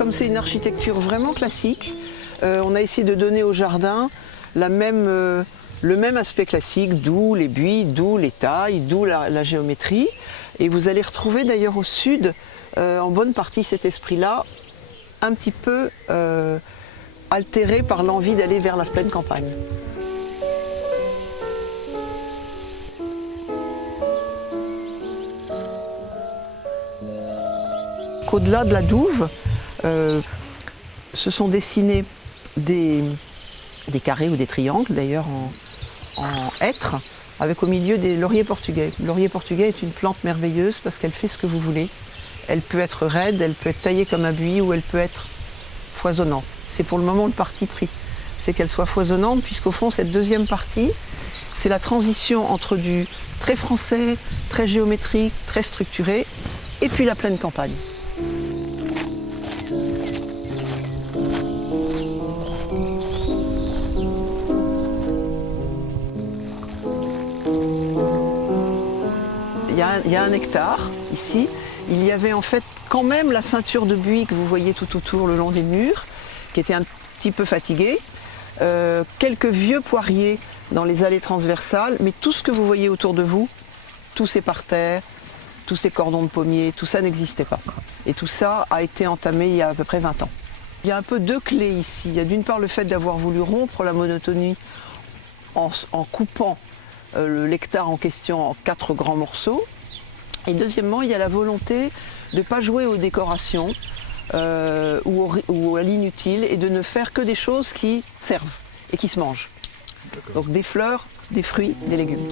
comme c'est une architecture vraiment classique, on a essayé de donner au jardin le même aspect classique, d'où les buis, d'où les tailles, d'où la géométrie. Et vous allez retrouver d'ailleurs au sud, en bonne partie cet esprit-là, un petit peu altéré par l'envie d'aller vers la pleine campagne. Au-delà de la douve, se sont dessinés des carrés ou des triangles, d'ailleurs en hêtre, avec au milieu des lauriers portugais. Le laurier portugais est une plante merveilleuse parce qu'elle fait ce que vous voulez. Elle peut être raide, elle peut être taillée comme un buis ou elle peut être foisonnante. C'est pour le moment le parti pris, c'est qu'elle soit foisonnante puisqu'au fond cette deuxième partie, c'est la transition entre du très français, très géométrique, très structuré et puis la pleine campagne. Il y a un hectare ici, il y avait en fait quand même la ceinture de buis que vous voyez tout autour le long des murs, qui était un petit peu fatiguée, quelques vieux poiriers dans les allées transversales, mais tout ce que vous voyez autour de vous, tous ces parterres, tous ces cordons de pommiers, tout ça n'existait pas. Et tout ça a été entamé il y a à peu près 20 ans. Il y a un peu deux clés ici. Il y a d'une part le fait d'avoir voulu rompre la monotonie en coupant l'hectare en question en 4 grands morceaux. Et deuxièmement, il y a la volonté de ne pas jouer aux décorations ou à l'inutile et de ne faire que des choses qui servent et qui se mangent. Donc des fleurs, des fruits, des légumes.